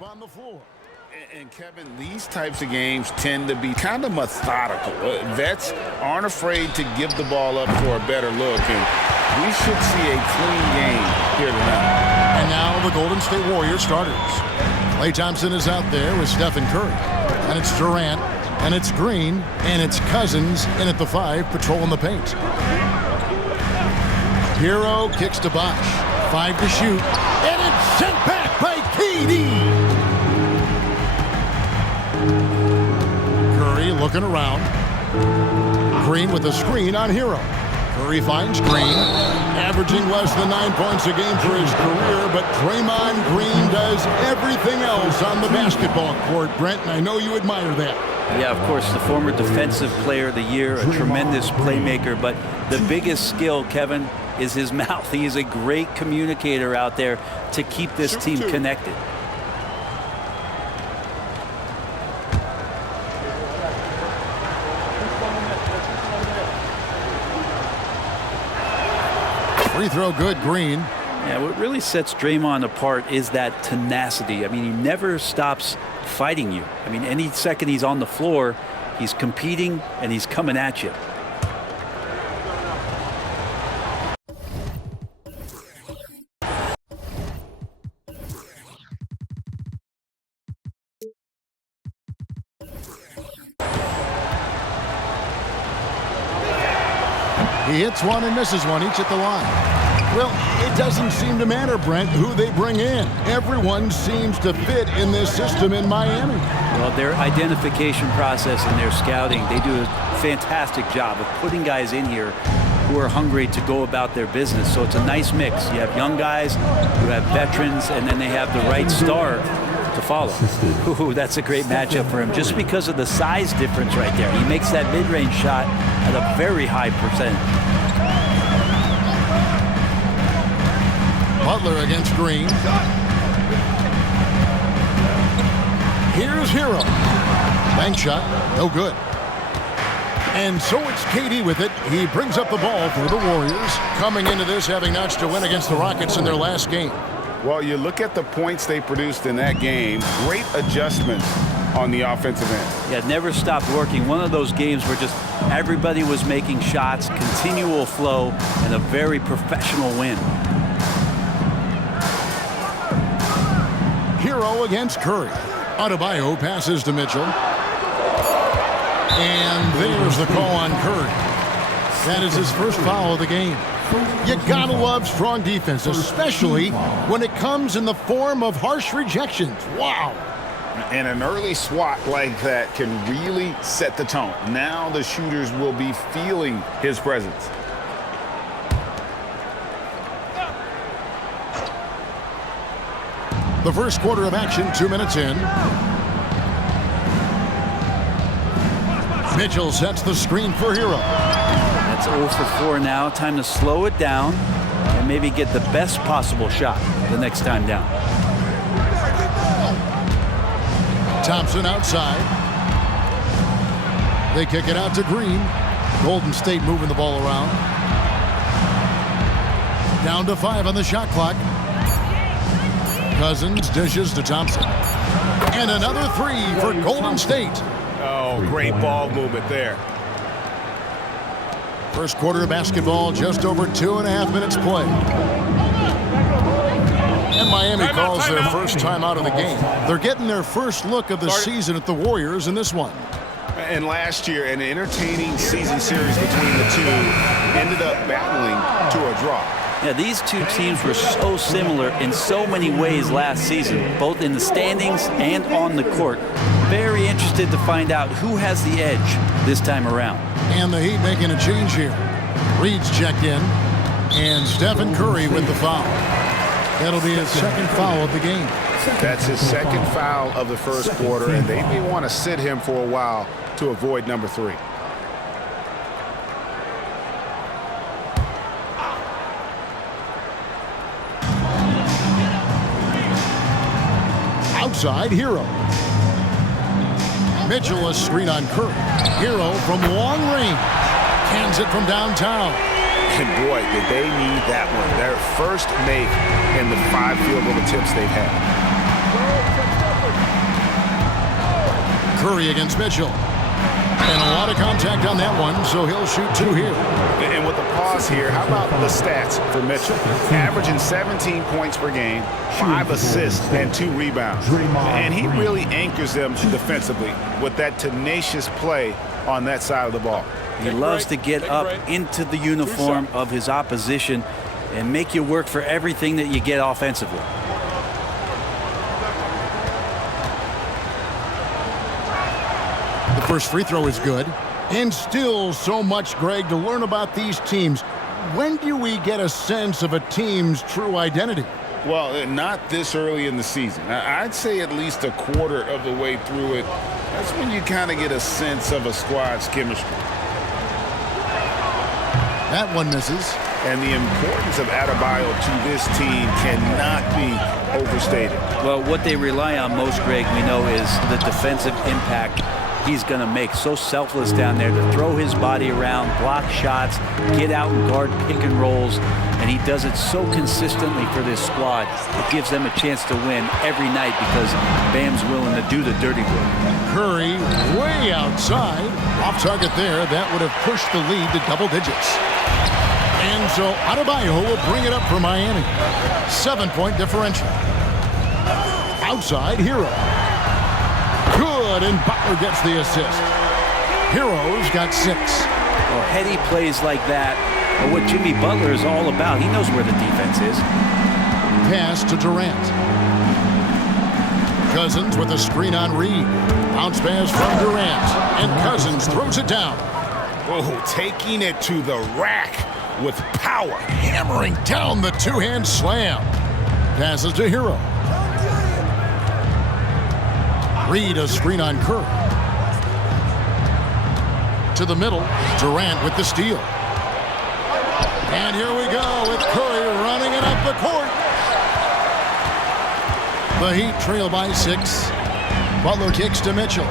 deep on the floor. And Kevin, these types of games tend to be kind of methodical. Vets aren't afraid to give the ball up for a better look, and we should see a clean game here tonight. And now the Golden State Warriors starters. Klay Thompson is out there with Stephen Curry. And it's Durant, and it's Green, and it's Cousins in at the 5, patrolling the paint. Hero kicks to Bosh. 5 to shoot, and it's sent back by KD. Curry looking around. Green with a screen on Hero. Curry finds Green, averaging less than 9 points a game for his career, but Draymond Green does everything else on the basketball court, Brent, and I know you admire that. Yeah, of course, the former Defensive Player of the Year, a tremendous playmaker, but the biggest skill, Kevin, is his mouth. He is a great communicator out there to keep this team connected. Free throw good, Green. Yeah, what really sets Draymond apart is that tenacity. I mean, he never stops fighting you. I mean, any second he's on the floor, he's competing and he's coming at you. He hits one and misses one, each at the line. Well, it doesn't seem to matter, Brent, who they bring in. Everyone seems to fit in this system in Miami. Well, their identification process and their scouting, they do a fantastic job of putting guys in here who are hungry to go about their business. So it's a nice mix. You have young guys, you have veterans, and then they have the right star to follow. Ooh, that's a great matchup for him just because of the size difference right there. He makes that mid-range shot at a very high percentage. Butler against Green. Here's Hero. Bank shot, no good. And so it's KD with it. He brings up the ball for the Warriors, coming into this having notched a win against the Rockets in their last game. Well, you look at the points they produced in that game, great adjustments on the offensive end. Yeah, it never stopped working. One of those games where just everybody was making shots, continual flow, and a very professional win. Hero against Curry. Adebayo passes to Mitchell. And there's the call on Curry. That is his first foul of the game. You gotta love strong defense, especially when it comes in the form of harsh rejections. Wow. And an early swat like that can really set the tone. Now the shooters will be feeling his presence. The first quarter of action, 2 minutes in. Mitchell sets the screen for Hero. That's 0 for 4 now. Time to slow it down and maybe get the best possible shot the next time down. Thompson outside. They kick it out to Green. Golden State moving the ball around. Down to 5 on the shot clock. Cousins dishes to Thompson. And another 3 for Golden State. Oh, great ball movement there. First quarter of basketball, just over 2.5 minutes play. And Miami calls their first time out of the game. They're getting their first look of the season at the Warriors in this one. And last year, an entertaining season series between the two ended up battling to a draw. Yeah, these two teams were so similar in so many ways last season, both in the standings and on the court. Very interested to find out who has the edge this time around. And the Heat making a change here. Reed's checked in, and Stephen Curry with the foul. That'll be his second foul of the game. That's his second foul of the first quarter, and they may want to sit him for a while to avoid number 3. Outside, Hero. Mitchell a screen on Curry. Hero from long range. Cans it from downtown. And boy, did they need that one. Their first make in the 5 field goal attempts they've had. Curry against Mitchell. And a lot of contact on that one, so he'll shoot 2 here. And with the pause here, how about the stats for Mitchell? Averaging 17 points per game, 5 assists, and 2 rebounds. And he really anchors them defensively with that tenacious play on that side of the ball. He loves to get up into the uniform of his opposition and make you work for everything that you get offensively. The first free throw is good. And still so much, Greg, to learn about these teams. When do we get a sense of a team's true identity? Well, not this early in the season. I'd say at least a quarter of the way through it. That's when you kind of get a sense of a squad's chemistry. That one misses. And the importance of Adebayo to this team cannot be overstated. Well, what they rely on most, Greg, we know, is the defensive impact he's going to make. So selfless down there to throw his body around, block shots, get out and guard pick and rolls, and he does it so consistently for this squad. It gives them a chance to win every night because Bam's willing to do the dirty work. Curry way outside. Off target there. That would have pushed the lead to double digits. And so Adebayo will bring it up for Miami. 7-point differential. Outside, Hero. Good, and Butler gets the assist. Hero's got 6. Well, heady plays like that are what Jimmy Butler is all about. He knows where the defense is. Pass to Durant. Cousins with a screen on Reed. Bounce pass from Durant. And Cousins throws it down. Oh, taking it to the rack with power. Hammering down the two-hand slam. Passes to Hero. Reed a screen on Curry. To the middle. Durant with the steal. And here we go with Curry running it up the court. The Heat trail by 6. Butler kicks to Mitchell.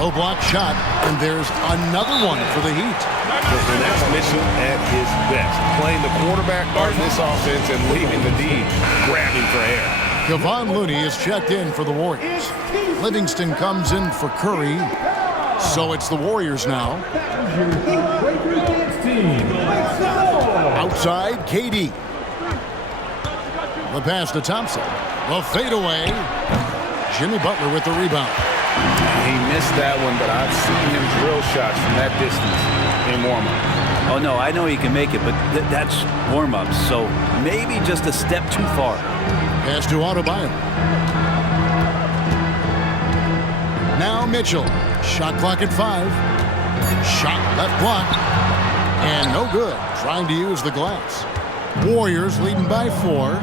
Low block shot, and there's another one for the Heat. And that's Mitchell at his best. Playing the quarterback part of this offense and leaving the D grabbing for air. Kevon Looney is checked in for the Warriors. Livingston comes in for Curry. So it's the Warriors now. Outside, KD. The pass to Thompson. The fadeaway. Jimmy Butler with the rebound. He missed that one, but I've seen him drill shots from that distance in warm-up. Oh, no, I know he can make it, but that's warm-ups, so maybe just a step too far. Pass to Adebayo. Now Mitchell. Shot clock at 5. Shot left block. And no good. Trying to use the glass. Warriors leading by 4.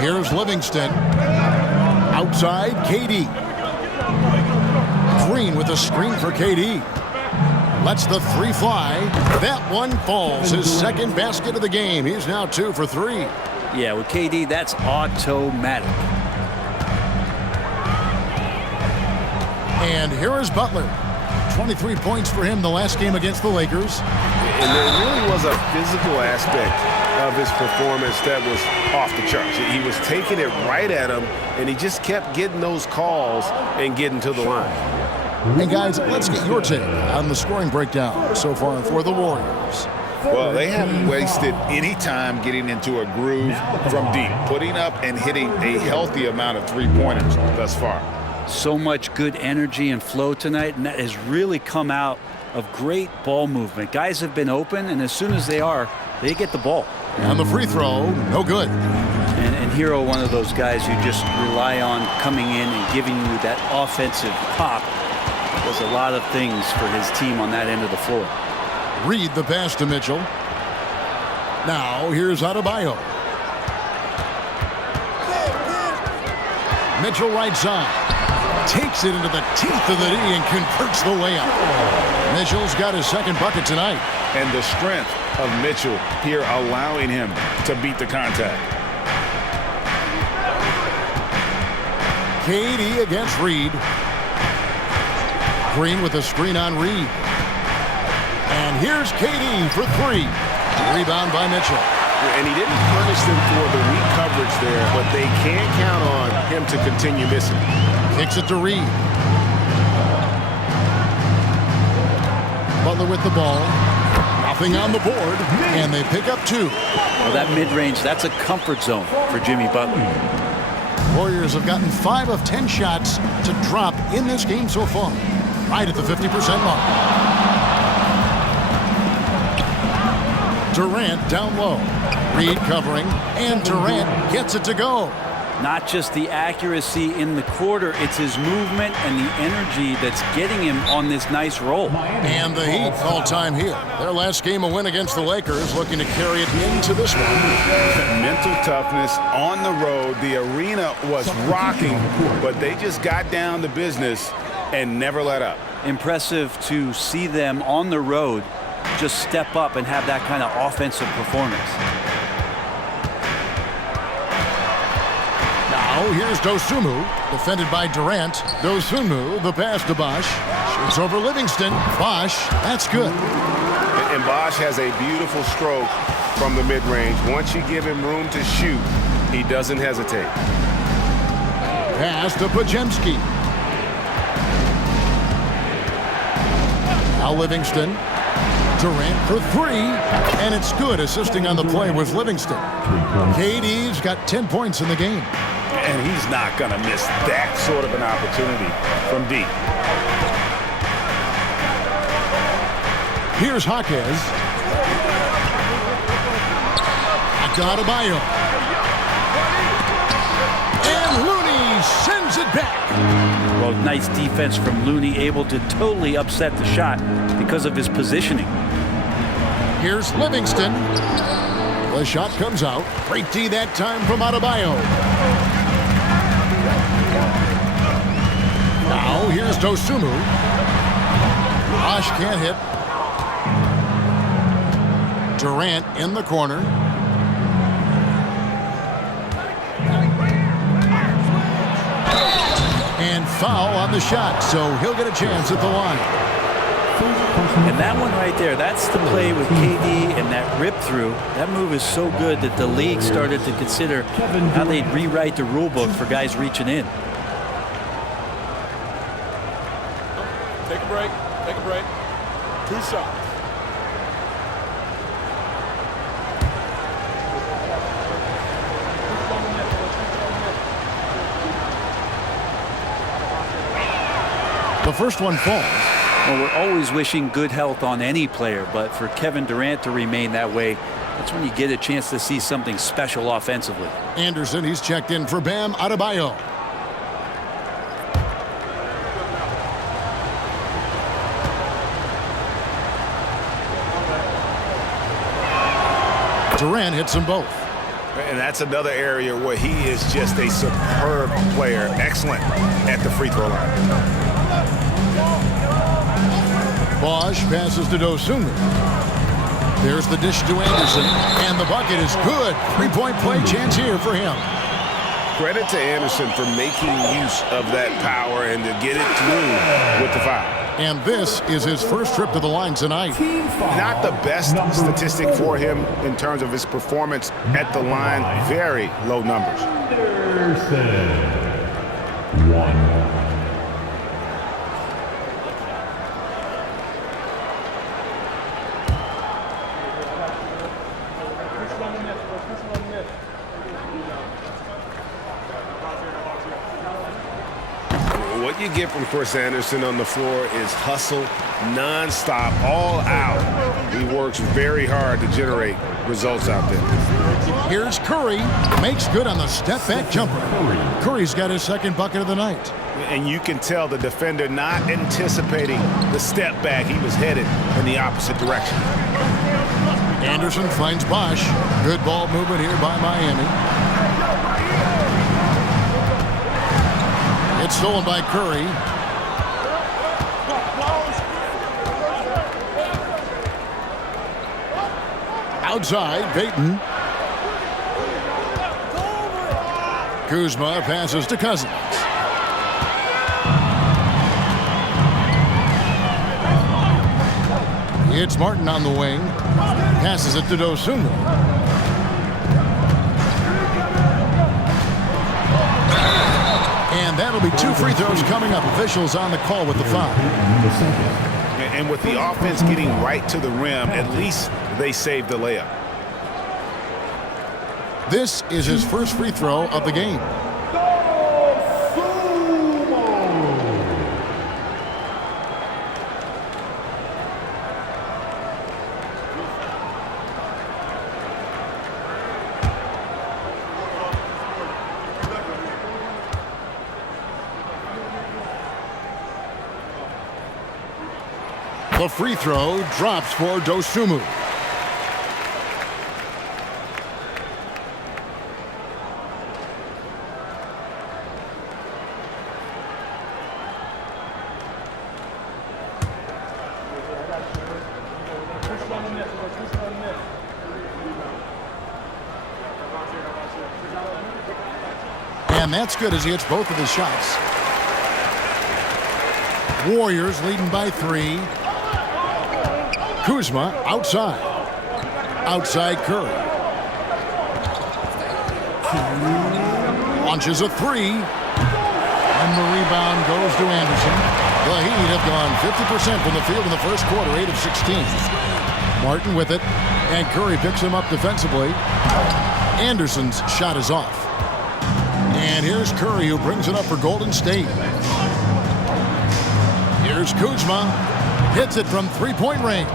Here's Livingston. Outside, KD. Green with a screen for KD. Lets the 3 fly. That one falls. His second basket of the game. He's now 2 for 3. Yeah, with KD, that's automatic. And here is Butler. 23 points for him the last game against the Lakers. And there really was a physical aspect of his performance that was off the charts. He was taking it right at him, and he just kept getting those calls and getting to the line. Hey, guys, let's get your take on the scoring breakdown so far for the Warriors. Well, they haven't wasted any time getting into a groove from deep, putting up and hitting a healthy amount of three-pointers thus far. So much good energy and flow tonight, and that has really come out of great ball movement. Guys have been open, and as soon as they get the ball. And the free throw, no good. And Hero, one of those guys you just rely on coming in and giving you that offensive pop. Does a lot of things for his team on that end of the floor. Reed the pass to Mitchell. Now here's Adebayo. Mitchell right side. Takes it into the teeth of the D and converts the layup. Mitchell's got his second bucket tonight. And the strength of Mitchell here allowing him to beat the contact. KD against Reed. Green with a screen on Reed. And here's KD for three. Rebound by Mitchell. And he didn't punish them for the weak coverage there, but they can't count on him to continue missing. Kicks it to Reed. Butler with the ball. Nothing on the board, and they pick up two. Well, that mid-range, that's a comfort zone for Jimmy Butler. Warriors have gotten 5 of 10 shots to drop in this game so far, right at the 50% mark. Durant down low. Reed covering, and Durant gets it to go. Not just the accuracy in the quarter, it's his movement and the energy that's getting him on this nice roll. And the Heat all time here. Their last game, a win against the Lakers, looking to carry it into this one. Mental toughness on the road. The arena was rocking, but they just got down to business and never let up. Impressive to see them on the road just step up and have that kind of offensive performance. Now here's Dosunmu, defended by Durant. Dosunmu, the pass to Bosh. Shoots over Livingston. Bosh, that's good. And Bosh has a beautiful stroke from the mid-range. Once you give him room to shoot, he doesn't hesitate. Pass to Podziemski. Now Livingston. Durant for three, and it's good. Assisting on the play was Livingston. KD's got 10 points in the game. And he's not going to miss that sort of an opportunity from deep. Here's Jaquez. Adebayo. And Looney sends it back. Well, nice defense from Looney, able to totally upset the shot because of his positioning. Here's Livingston. The shot comes out. Great D that time from Adebayo. Now here's Dosunmu. Bosh can't hit. Durant in the corner. And foul on the shot, so he'll get a chance at the line. And that one right there, that's the play with KD and that rip through. That move is so good that the league started to consider how they'd rewrite the rule book for guys reaching in. Take a break. Take a break. 2 shots. The first one falls. Well, we're always wishing good health on any player, but for Kevin Durant to remain that way, that's when you get a chance to see something special offensively. Anderson, he's checked in for Bam Adebayo. Durant hits them both. And that's another area where he is just a superb player. Excellent at the free throw line. Bosh passes to Dosunmu. There's the dish to Anderson, and the bucket is good. Three-point play chance here for him. Credit to Anderson for making use of that power and to get it through with the foul. And this is his first trip to the line tonight. Not the best statistic for him in terms of his performance at the line. Very low numbers. One. What you get from Chris Anderson on the floor is hustle, nonstop, all out. He works very hard to generate results out there. Here's Curry. Makes good on the step-back jumper. Curry's got his second bucket of the night. And you can tell the defender not anticipating the step back. He was headed in the opposite direction. Anderson finds Bosh. Good ball movement here by Miami. It's stolen by Curry. Outside, Payton. Kuzma passes to Cousins. It's Martin on the wing. Passes it to Dosunmu. And that'll be 2 free throws coming up. Officials on the call with the foul. And with the offense getting right to the rim, at least they saved the layup. This is his first free throw of the game. The free throw drops for Dosunmu. And that's good as he hits both of his shots. Warriors leading by 3. Kuzma outside. Outside Curry. Launches a 3. And the rebound goes to Anderson. The Heat have gone 50% from the field in the first quarter, 8 of 16. Martin with it. And Curry picks him up defensively. Anderson's shot is off. And here's Curry who brings it up for Golden State. Here's Kuzma. Hits it from 3-point range.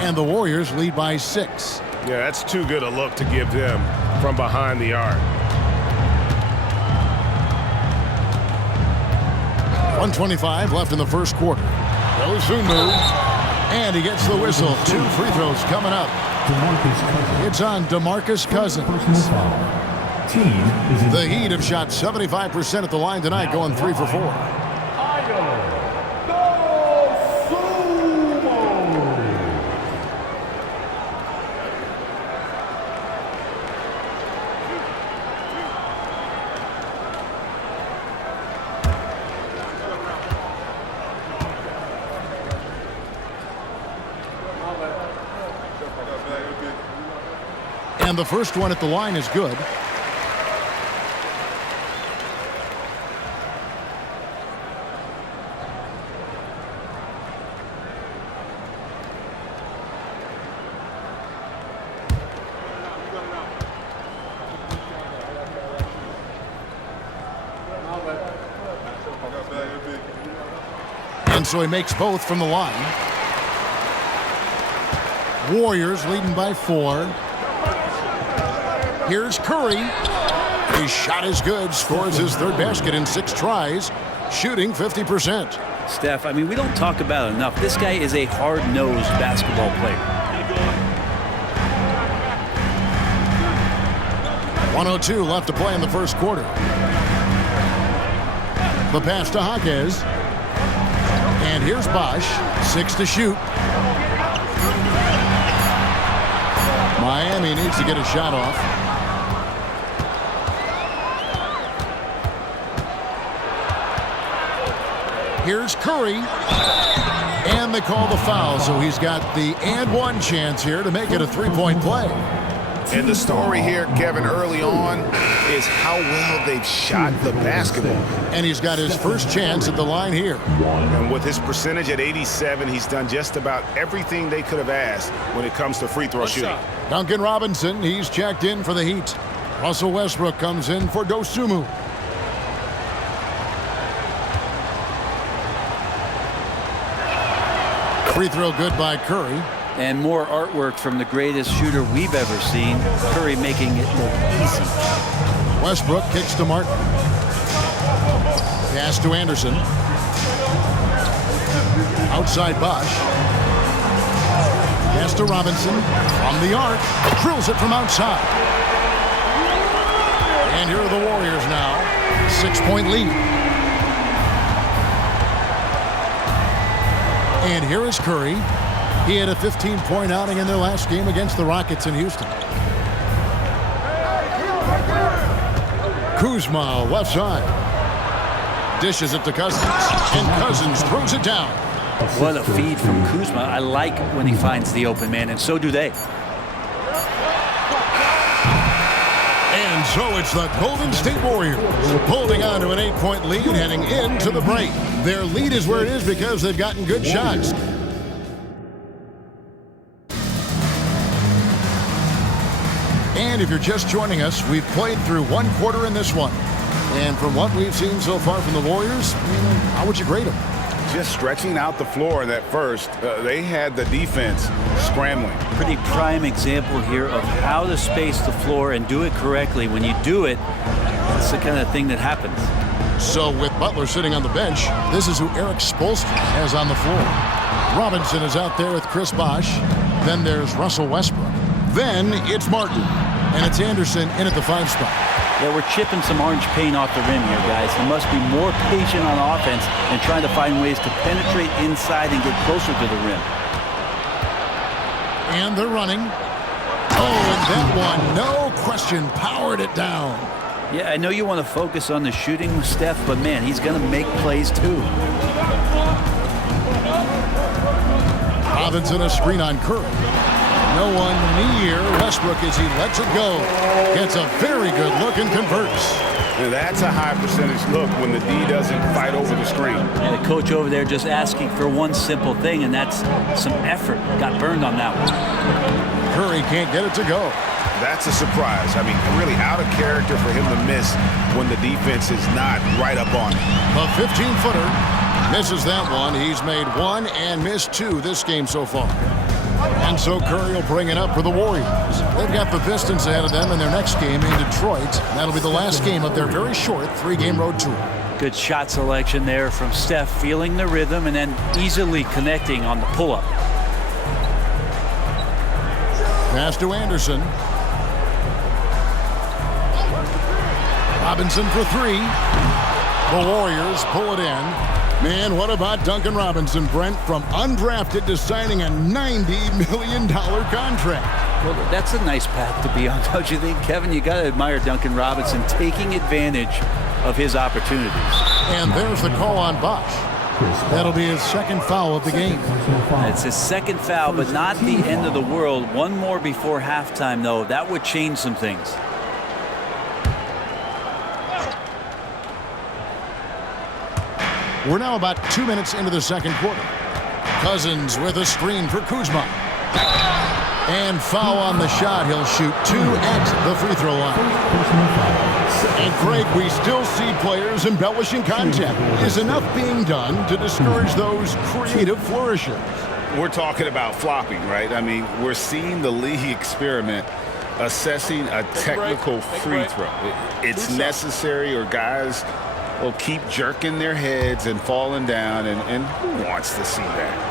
And the Warriors lead by 6. Yeah, that's too good a look to give them from behind the arc. 1:25 left in the first quarter. Dosunmu. And he gets the whistle. 2 free throws coming up. It's on DeMarcus Cousins. The Heat have shot 75% at the line tonight, going 3 for 4. And the first one at the line is good. And so he makes both from the line. Warriors leading by 4. Here's Curry. His shot is good. Scores his 3rd basket in 6 tries. Shooting 50%. Steph, I mean, we don't talk about it enough. This guy is a hard-nosed basketball player. 1:02 left to play in the first quarter. The pass to Jaquez. And here's Bosch. 6 to shoot. Miami needs to get a shot off. Here's Curry. And they call the foul, so he's got the and one chance here to make it a 3-point play. And the story here, Kevin, early on is how well they've shot the basketball. And he's got his first chance at the line here. And with his percentage at 87, he's done just about everything they could have asked when it comes to free throw shooting. Duncan Robinson, he's checked in for the Heat. Russell Westbrook comes in for Dosunmu. Free throw good by Curry. And more artwork from the greatest shooter we've ever seen. Curry making it look easy. Westbrook kicks to Martin. Pass to Anderson. Outside Bosch. Pass to Robinson. From the arc. Drills it from outside. And here are the Warriors now. 6-point lead. And here is Curry. He had a 15-point outing in their last game against the Rockets in Houston. Kuzma, left side. Dishes it to Cousins. And Cousins throws it down. What a feed from Kuzma. I like when he finds the open man, and so do they. And so it's the Golden State Warriors holding on to an 8-point lead heading into the break. Their lead is where it is because they've gotten good shots. And if you're just joining us, we've played through one quarter in this one. And from what we've seen so far from the Warriors, how would you grade them? Just stretching out the floor in that first. They had the defense scrambling. Pretty prime example here of how to space the floor and do it correctly. When you do it, it's the kind of thing that happens. So with Butler sitting on the bench, this is who Eric Spoelstra has on the floor. Robinson is out there with Chris Bosh. Then there's Russell Westbrook. Then it's Martin. And it's Anderson in at the 5 spot. Yeah, we're chipping some orange paint off the rim here, guys. He must be more patient on offense and trying to find ways to penetrate inside and get closer to the rim. And they're running. Oh, and that one, no question, powered it down. Yeah, I know you want to focus on the shooting with Steph, but man, he's going to make plays too. Robinson a screen on Curry. No one near Westbrook as he lets it go. Gets a very good look and converts. And that's a high percentage look when the D doesn't fight over the screen. And the coach over there just asking for one simple thing, and that's some effort. Got burned on that one. Curry can't get it to go. That's a surprise. I mean, really out of character for him to miss when the defense is not right up on him. A 15-footer misses that one. He's made 1 and missed 2 this game so far. And so Curry will bring it up for the Warriors. They've got the Pistons ahead of them in their next game in Detroit. That'll be the last game of their very short 3-game road tour. Good shot selection there from Steph, feeling the rhythm and then easily connecting on the pull-up. Pass to Anderson. Robinson for 3. The Warriors pull it in. Man, what about Duncan Robinson, Brent, from undrafted to signing a $90 million contract? Well, that's a nice path to be on, don't you think, Kevin? You got to admire Duncan Robinson taking advantage of his opportunities. And there's the call on Bosh. That'll be his second foul of the game. It's his second foul, but not the end of the world. One more before halftime, though. That would change some things. We're now about 2 minutes into the second quarter. Cousins with a screen for Kuzma. And foul on the shot. He'll shoot 2 at the free throw line. And Greg, we still see players embellishing contact. Is enough being done to discourage those creative flourishes? We're talking about flopping, right? I mean, we're seeing the league experiment assessing a technical free throw. It's necessary, or guys will keep jerking their heads and falling down, and who wants to see that?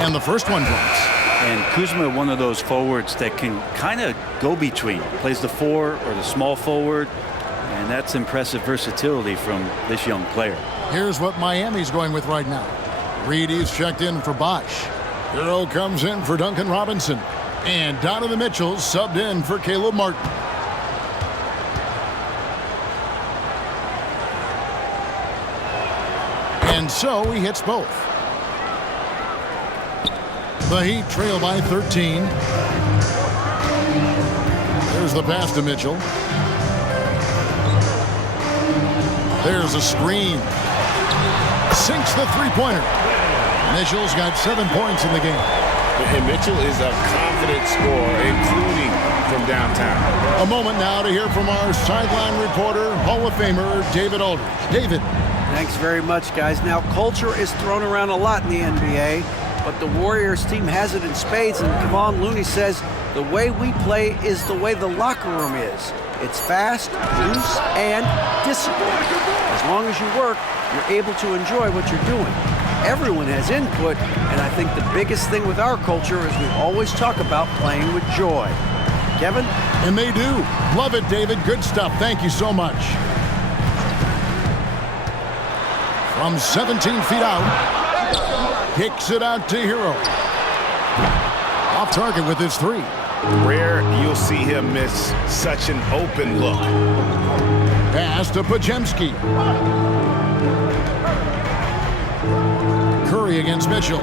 And the first one drops. And Kuzma, one of those forwards that can kind of go between. Plays the 4 or the small forward, and that's impressive versatility from this young player. Here's what Miami's going with right now. Reedy's checked in for Bosh. Hero comes in for Duncan Robinson. And Donovan Mitchell subbed in for Caleb Martin. And so he hits both. The Heat trail by 13. There's the pass to Mitchell. There's a screen. Sinks the three-pointer. Mitchell's got 7 points in the game. And Mitchell is a confident scorer, including from downtown. A moment now to hear from our sideline reporter, Hall of Famer David Aldridge. David. Thanks very much, guys. Now, culture is thrown around a lot in the NBA, but the Warriors team has it in spades, and Kevon Looney says the way we play is the way the locker room is. It's fast, loose, and disciplined. As long as you work, you're able to enjoy what you're doing. Everyone has input, and I think the biggest thing with our culture is we always talk about playing with joy. Kevin? And they do. Love it, David. Good stuff. Thank you so much. From 17 feet out, kicks it out to Hero. Off target with his 3. Rare you'll see him miss such an open look. Pass to Pajemski. Curry against Mitchell.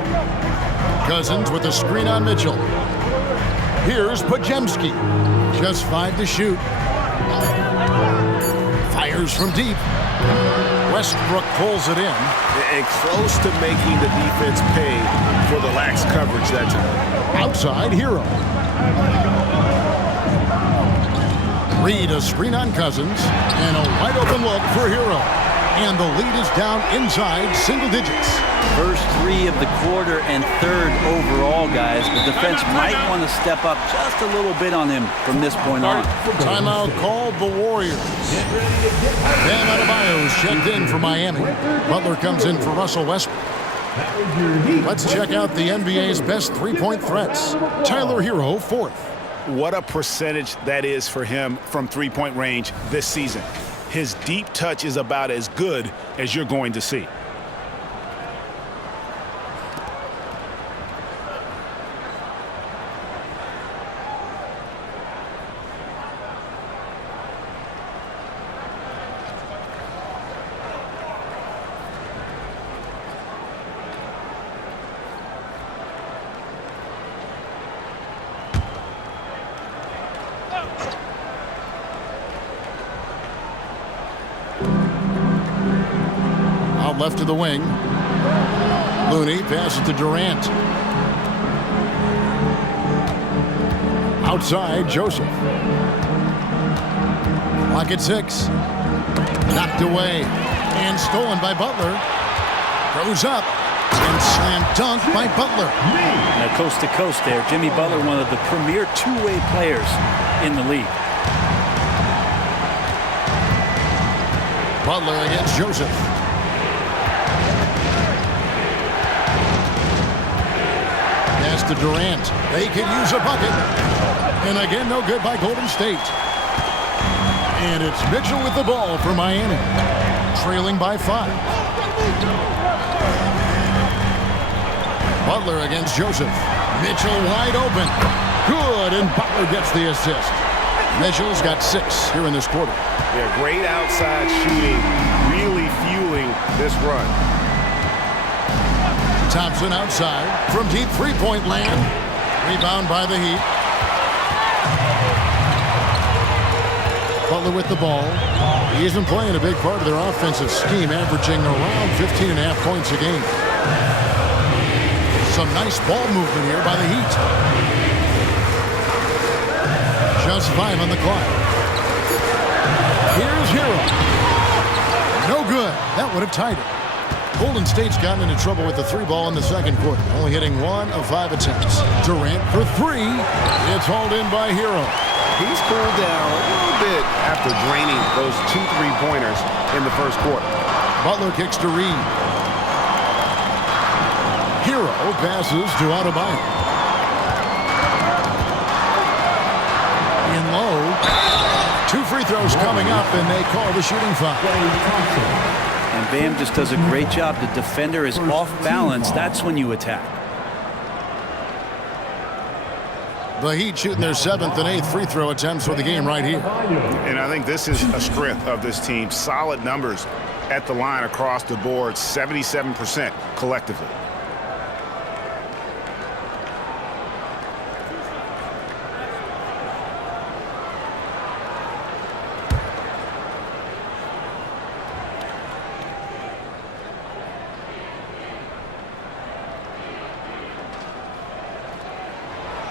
Cousins with a screen on Mitchell. Here's Pajemski. Just 5 to shoot. Fires from deep. Westbrook pulls it in. And close to making the defense pay for the lax coverage that time. Outside, Hero. Reed a screen on Cousins. And a wide open look for Hero. And the lead is down inside single digits. First 3 of the quarter and 3rd overall, guys. The defense might want to step up just a little bit on him from this point on. Timeout called the Warriors. Bam Adebayo's checked in for Miami. Butler comes in for Russell Westbrook. Let's check out the NBA's best three-point threats. Tyler Hero, 4th. What a percentage that is for him from three-point range this season. His deep touch is about as good as you're going to see. Left to the wing. Looney passes to Durant. Outside, Joseph. Clock at 6. Knocked away and stolen by Butler. Goes up and slam dunk by Butler. Now, coast to coast there, Jimmy Butler, one of the premier two-way players in the league. Butler against Joseph. To Durant. They could use a bucket. And again, no good by Golden State. And it's Mitchell with the ball for Miami. Trailing by 5. Butler against Joseph. Mitchell wide open. Good, and Butler gets the assist. Mitchell's got 6 here in this quarter. Yeah, great outside shooting, really fueling this run. Thompson outside from deep three-point land. Rebound by the Heat. Butler with the ball. He isn't playing a big part of their offensive scheme, averaging around 15.5 points a game. Some nice ball movement here by the Heat. Just 5 on the clock. Here's Hero. No good. That would have tied it. Golden State's gotten into trouble with the 3-ball in the second quarter, only hitting 1 of 5 attempts. Durant for 3. It's hauled in by Hero. He's cooled down a little bit after draining those 2 3-pointers in the first quarter. Butler kicks to Reed. Hero passes to Adebayo. In low. 2 free throws coming up, and they call the shooting foul. And Bam just does a great job. The defender is off balance. That's when you attack. The Heat shooting their 7th and 8th free throw attempts for the game right here. And I think this is a strength of this team. Solid numbers at the line across the board, 77% collectively.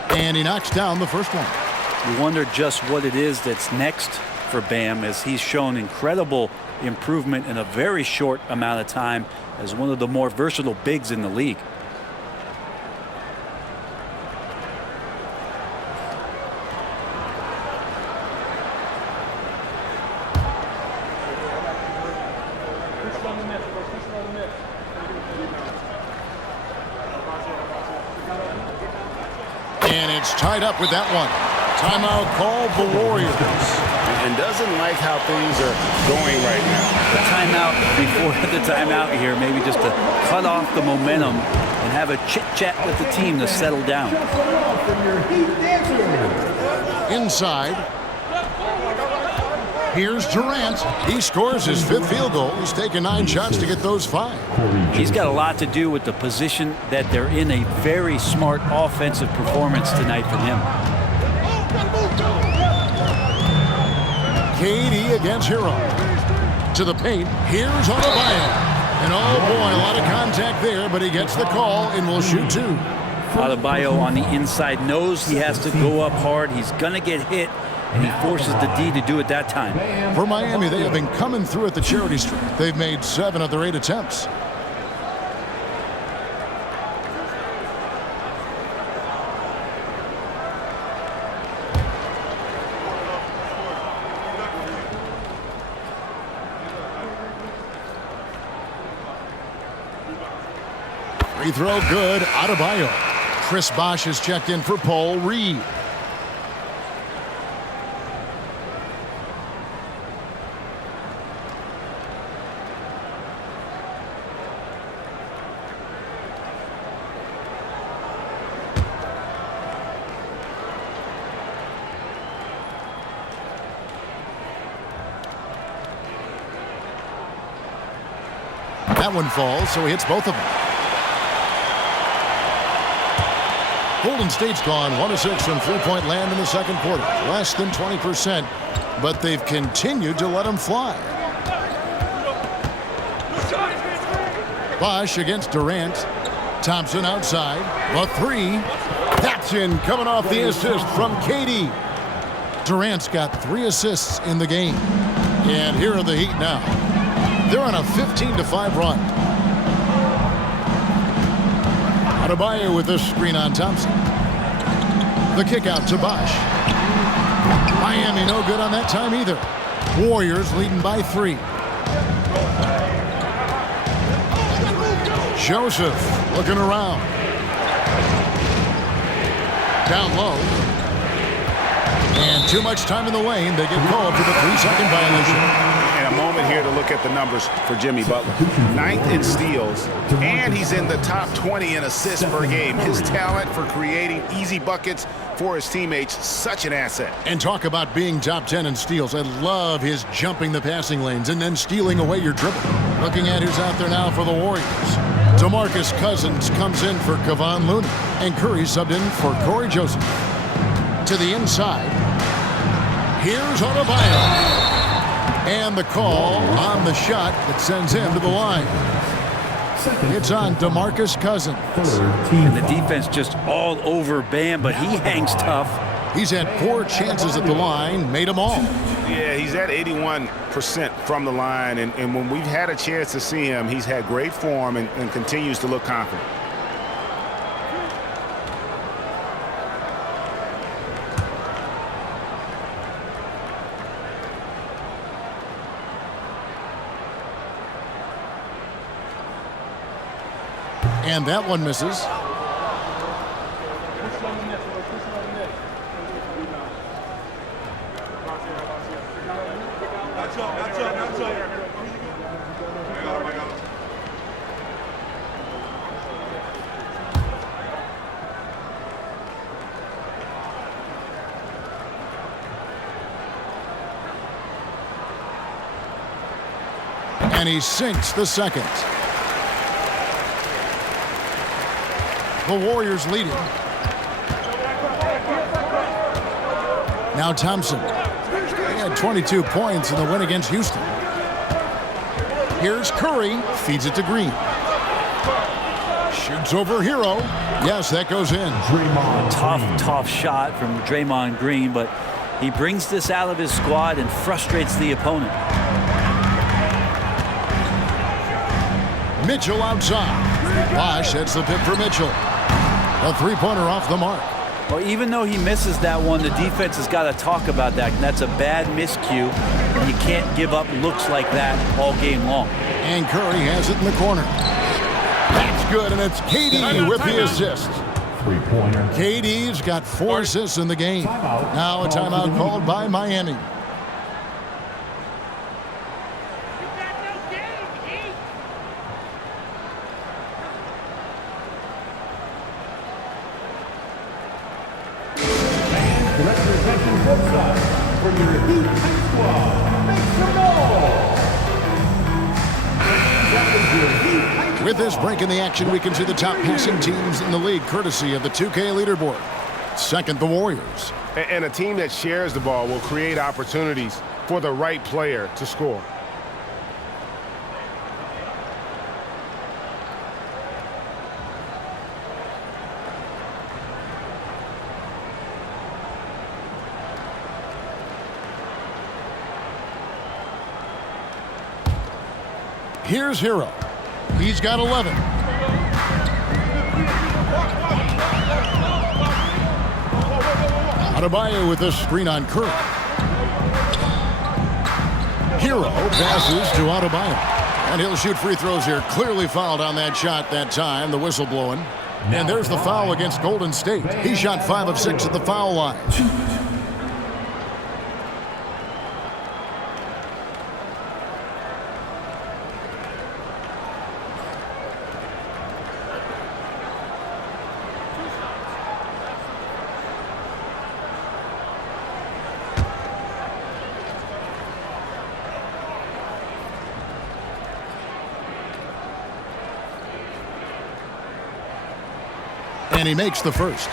And he knocks down the first one. You wonder just what it is that's next for Bam, as he's shown incredible improvement in a very short amount of time as one of the more versatile bigs in the league. And it's tied up with that one. Timeout called the Warriors. and doesn't like how things are going right now. The timeout before the timeout here, maybe just to cut off the momentum and have a chit-chat with the team to settle down. Inside. Here's Durant. He scores his 5th field goal. He's taken 9 shots to get those 5. He's got a lot to do with the position that they're in. A very smart offensive performance tonight from him. KD against Hero. To the paint. Here's Adebayo. And oh boy, a lot of contact there, but he gets the call and will shoot 2. Adebayo on the inside knows he has to go up hard. He's going to get hit, and he forces the D to do it that time. For Miami, they have been coming through at the charity stripe. They've made 7 of their 8 attempts. Free throw good. Adebayo. Chris Bosh has checked in for Paul Reed. That one falls, so he hits both of them. Golden State's gone 1 of 6 from three-point land in the second quarter. Less than 20%, but they've continued to let them fly. Bosh against Durant. Thompson outside. A 3. That's in, coming off the assist from KD. Durant's got 3 assists in the game. And here are the Heat now. They're on a 15-5 run. Adebayo with this screen on Thompson. The kick out to Bosh. Miami no good on that time either. Warriors leading by 3. Joseph looking around. Down low. And too much time in the lane. They get called for the 3-second violation. And a moment here to look at the numbers for Jimmy Butler. 9th in steals, and he's in the top 20 in assists per game. His talent for creating easy buckets for his teammates, such an asset. And talk about being top 10 in steals. I love his jumping the passing lanes and then stealing away your dribble. Looking at who's out there now for the Warriors. DeMarcus Cousins comes in for Kevon Looney, and Curry subbed in for Corey Joseph. To the inside. Here's Adebayo. And the call on the shot that sends him to the line. It's on DeMarcus Cousins. And the defense just all over Bam, but he hangs tough. He's had 4 chances at the line, made them all. Yeah, he's at 81% from the line, and when we've had a chance to see him, he's had great form and continues to look confident. And that one misses. And he sinks the second. The Warriors leading. Now Thompson. He had 22 points in the win against Houston. Here's Curry. Feeds it to Green. Shoots over Hero. Yes, that goes in. Tough shot from Draymond Green, but he brings this out of his squad and frustrates the opponent. Mitchell outside. Bosh hits the pick for Mitchell. A 3-pointer off the mark. Well, even though he misses that one, the defense has got to talk about that. And that's a bad miscue. And you can't give up looks like that all game long. And Curry has it in the corner. That's good, and it's KD with the assist. 3-pointer. KD's got 4 assists in the game. Now a timeout called by Miami. With this break in the action, we can see the top passing teams in the league, courtesy of the 2K leaderboard. Second, the Warriors. And a team that shares the ball will create opportunities for the right player to score. Here's Hero. He's got 11. Adebayo with a screen on Curry. Hero passes to Adebayo. And he'll shoot free throws here. Clearly fouled on that shot that time. The whistle blowing. And there's the foul against Golden State. He shot 5 of 6 at the foul line. And he makes the first.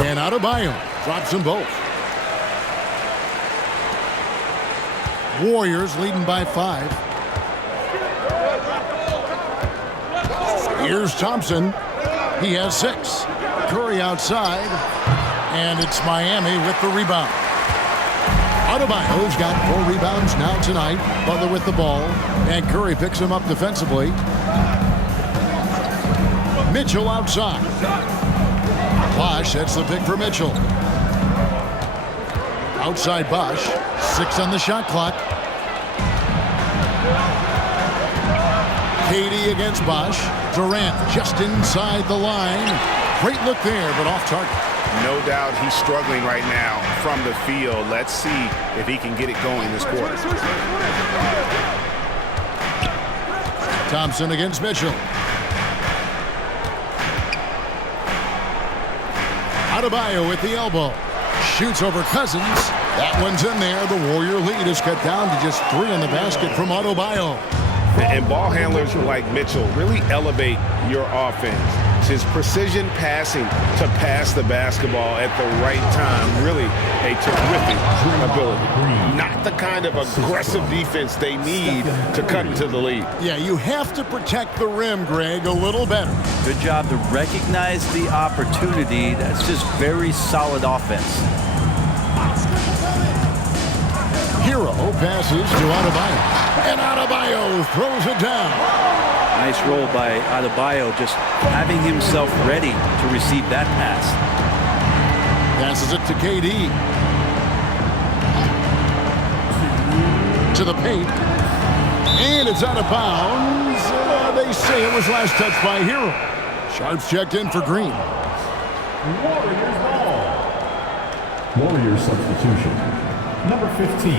And Adebayo drops them both. Warriors leading by 5. Here's Thompson. He has 6. Curry outside. And it's Miami with the rebound. Adebayo's got 4 rebounds now tonight. Butler with the ball. And Curry picks him up defensively. Mitchell outside. Bosh sets the pick for Mitchell. Outside Bosh. 6 on the shot clock. KD against Bosh. Durant just inside the line. Great look there, but off target. No doubt he's struggling right now from the field. Let's see if he can get it going this quarter. Thompson against Mitchell. Adebayo with the elbow. Shoots over Cousins. That one's in there. The Warrior lead is cut down to just 3 in the basket from Adebayo. And ball handlers like Mitchell really elevate your offense. It's his precision passing to pass the basketball at the right time. Really a terrific ability. Not the kind of aggressive defense they need to cut into the lead. Yeah, you have to protect the rim, Greg, a little better. Good job to recognize the opportunity. That's just very solid offense. Hero passes to Adebayo. And Adebayo throws it down. Nice roll by Adebayo, just having himself ready to receive that pass. Passes it to KD. To the paint. And it's out of bounds. They say it was last touched by Hero. Sharps checked in for Green. Warriors ball. Warriors substitution. Number 15,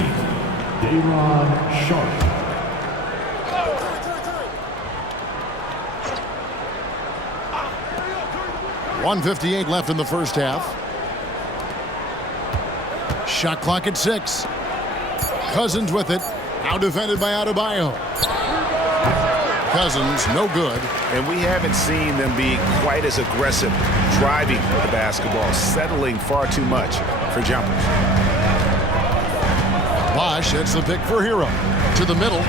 Durant Sharp. 1:58 left in the first half. Shot clock at 6. Cousins with it. Now defended by Adebayo. Cousins, no good. And we haven't seen them be quite as aggressive driving the basketball, settling far too much for jumpers. Bosh hits the pick for Hero. To the middle.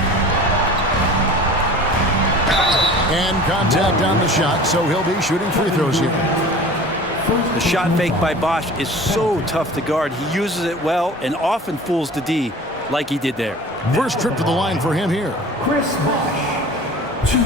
And contact on the shot, so he'll be shooting free throws here. The shot fake by Bosh is so tough to guard. He uses it well and often fools the D like he did there. First trip to the line for him here. Chris Bosh, 2.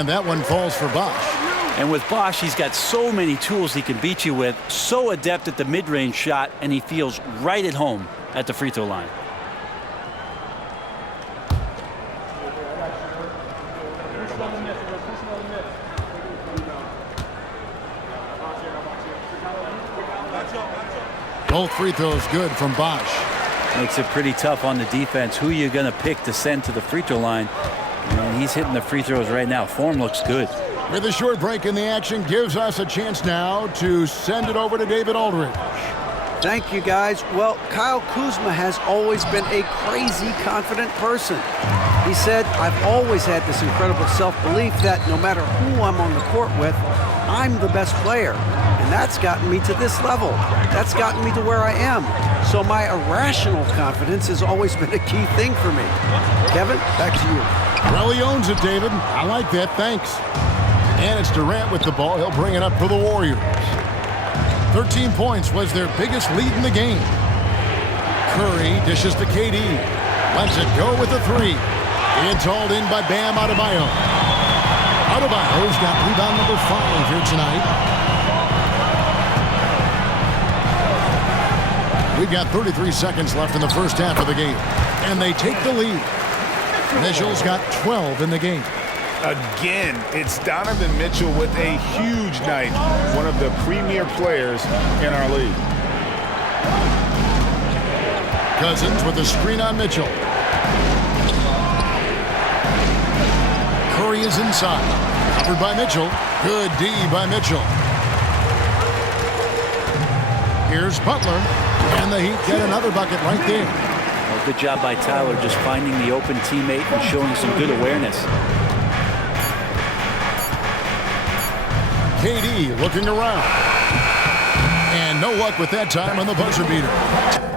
And that one falls for Bosch. And with Bosch, he's got so many tools he can beat you with, so adept at the mid-range shot, and he feels right at home at the free throw line. Both free throws good from Bosch. Makes it pretty tough on the defense. Who are you going to pick to send to the free throw line? And he's hitting the free throws right now. Form looks good. With a short break in the action, gives us a chance now to send it over to David Aldridge. Thank you, guys. Well, Kyle Kuzma has always been a crazy confident person. He said, I've always had this incredible self-belief that no matter who I'm on the court with, I'm the best player. And that's gotten me to this level. That's gotten me to where I am. So my irrational confidence has always been a key thing for me. Kevin, back to you. Well, he owns it, David. I like that. Thanks. And it's Durant with the ball. He'll bring it up for the Warriors. 13 points was their biggest lead in the game. Curry dishes to KD. Lets it go with a three. It's hauled in by Bam Adebayo. Adebayo's got rebound number 5 here tonight. We've got 33 seconds left in the first half of the game. And they take the lead. Mitchell's got 12 in the game. Again, it's Donovan Mitchell with a huge night. One of the premier players in our league. Cousins with a screen on Mitchell. Curry is inside. Covered by Mitchell. Good D by Mitchell. Here's Butler. And the Heat get another bucket right there. Well, good job by Tyler just finding the open teammate and showing some good awareness. KD looking around. And no luck with that time on the buzzer beater.